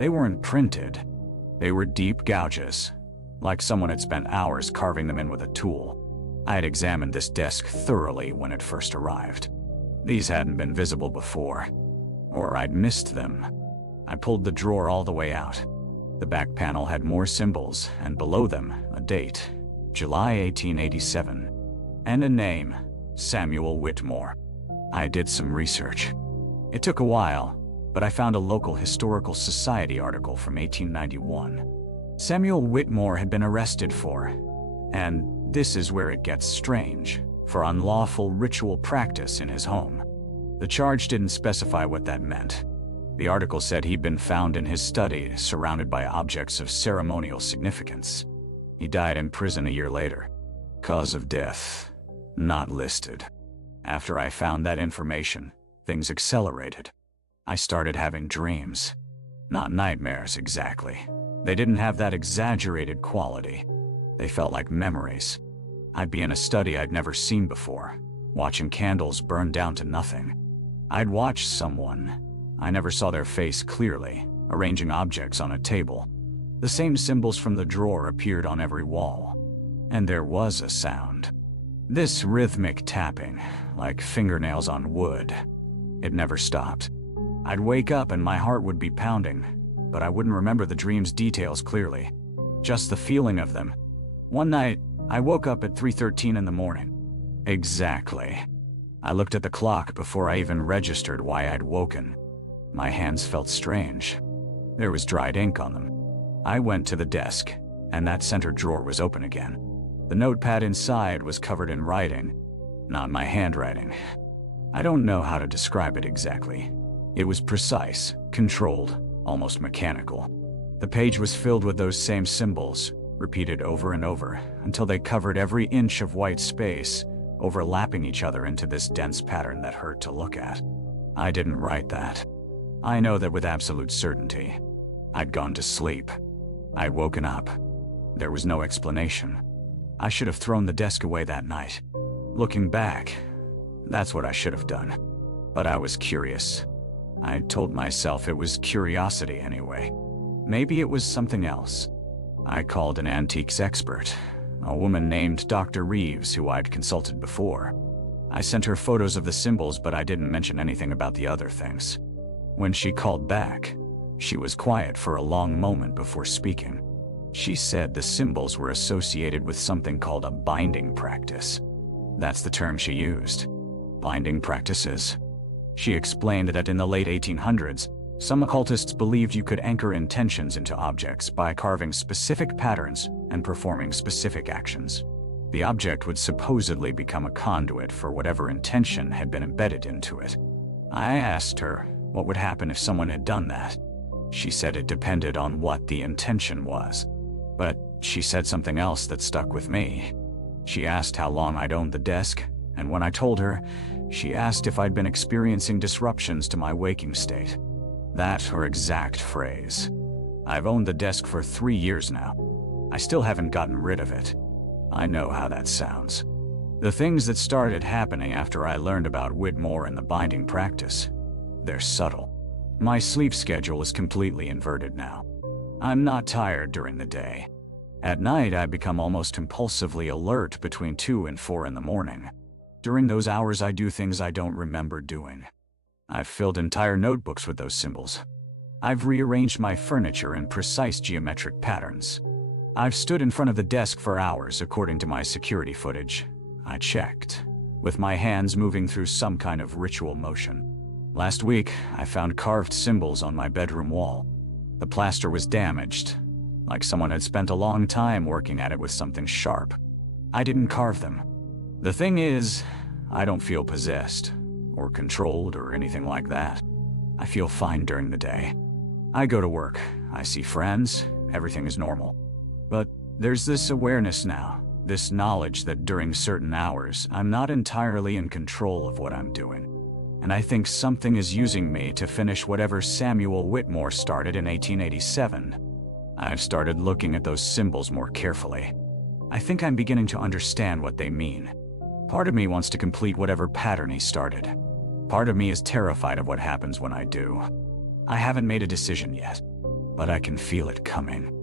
They weren't printed. They were deep gouges, like someone had spent hours carving them in with a tool. I had examined this desk thoroughly when it first arrived. These hadn't been visible before, or I'd missed them. I pulled the drawer all the way out. The back panel had more symbols, and below them, a date, July 1887, and a name, Samuel Whitmore. I did some research. It took a while, but I found a local historical society article from 1891. Samuel Whitmore had been arrested for, and this is where it gets strange, for unlawful ritual practice in his home. The charge didn't specify what that meant. The article said he'd been found in his study, surrounded by objects of ceremonial significance. He died in prison a year later. Cause of death, not listed. After I found that information, things accelerated. I started having dreams. Not nightmares, exactly. They didn't have that exaggerated quality. They felt like memories. I'd be in a study I'd never seen before, watching candles burn down to nothing. I'd watch someone. I never saw their face clearly, arranging objects on a table. The same symbols from the drawer appeared on every wall. And there was a sound. This rhythmic tapping, like fingernails on wood. It never stopped. I'd wake up and my heart would be pounding, but I wouldn't remember the dream's details clearly. Just the feeling of them. One night, I woke up at 3:13 in the morning. Exactly. I looked at the clock before I even registered why I'd woken. My hands felt strange. There was dried ink on them. I went to the desk, and that center drawer was open again. The notepad inside was covered in writing, not my handwriting. I don't know how to describe it exactly. It was precise, controlled, almost mechanical. The page was filled with those same symbols, repeated over and over, until they covered every inch of white space, overlapping each other into this dense pattern that hurt to look at. I didn't write that. I know that with absolute certainty. I'd gone to sleep. I'd woken up. There was no explanation. I should have thrown the desk away that night. Looking back, that's what I should have done. But I was curious. I told myself it was curiosity anyway. Maybe it was something else. I called an antiques expert, a woman named Dr. Reeves who I'd consulted before. I sent her photos of the symbols, but I didn't mention anything about the other things. When she called back, she was quiet for a long moment before speaking. She said the symbols were associated with something called a binding practice. That's the term she used. Binding practices. She explained that in the late 1800s, some occultists believed you could anchor intentions into objects by carving specific patterns and performing specific actions. The object would supposedly become a conduit for whatever intention had been embedded into it. I asked her what would happen if someone had done that. She said it depended on what the intention was. But she said something else that stuck with me. She asked how long I'd owned the desk, and when I told her, she asked if I'd been experiencing disruptions to my waking state. That her exact phrase. I've owned the desk for 3 years now. I still haven't gotten rid of it. I know how that sounds. The things that started happening after I learned about Whitmore and the binding practice, they're subtle. My sleep schedule is completely inverted now. I'm not tired during the day. At night, I become almost impulsively alert between 2 and 4 in the morning. During those hours, I do things I don't remember doing. I've filled entire notebooks with those symbols. I've rearranged my furniture in precise geometric patterns. I've stood in front of the desk for hours, according to my security footage. I checked, with my hands moving through some kind of ritual motion. Last week, I found carved symbols on my bedroom wall. The plaster was damaged, like someone had spent a long time working at it with something sharp. I didn't carve them. The thing is, I don't feel possessed, or controlled, or anything like that. I feel fine during the day. I go to work, I see friends, everything is normal. But there's this awareness now, this knowledge that during certain hours, I'm not entirely in control of what I'm doing. And I think something is using me to finish whatever Samuel Whitmore started in 1887. I've started looking at those symbols more carefully. I think I'm beginning to understand what they mean. Part of me wants to complete whatever pattern he started. Part of me is terrified of what happens when I do. I haven't made a decision yet, but I can feel it coming.